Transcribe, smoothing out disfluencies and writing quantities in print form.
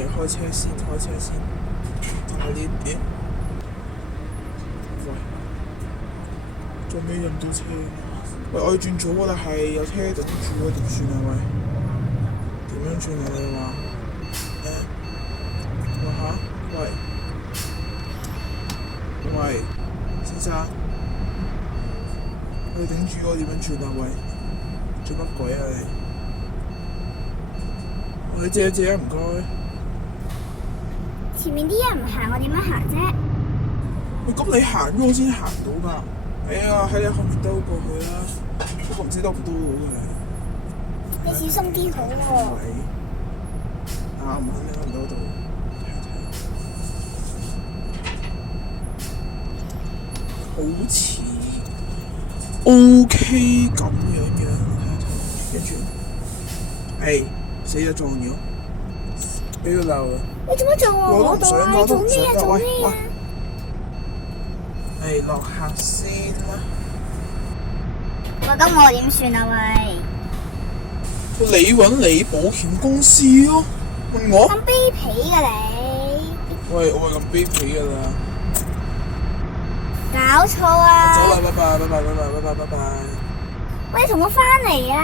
喂，開車先，開車先。睇下呢邊。喂，仲未入到車。喂，我要轉左喎，但係有車頂住喎，點算啊？喂，點樣轉啊？你話？喂嚇？喂，先生，你頂住我點樣轉啊？喂，做乜鬼啊你？我哋借借啊，唔該。前面啲人唔行，我點樣行啫？喂，咁你行咗我先行到㗎。係啊，喺你後面兜過去啦。不過唔知兜唔兜到嘅。你小心啲好喎。啊，唔肯定兜唔兜到。好似 OK 咁樣樣，跟住，死咗撞咗，俾佢鬧啦！你做乜撞我度啊？你做咩啊？做咩啊？落客先啦。喂，咁我點算啊？喂，你揾你保險公司咯，問我。咁卑鄙㗎你！喂，我係咁卑鄙㗎啦。搞錯啊！走啦，拜拜。喂，同我返嚟啊！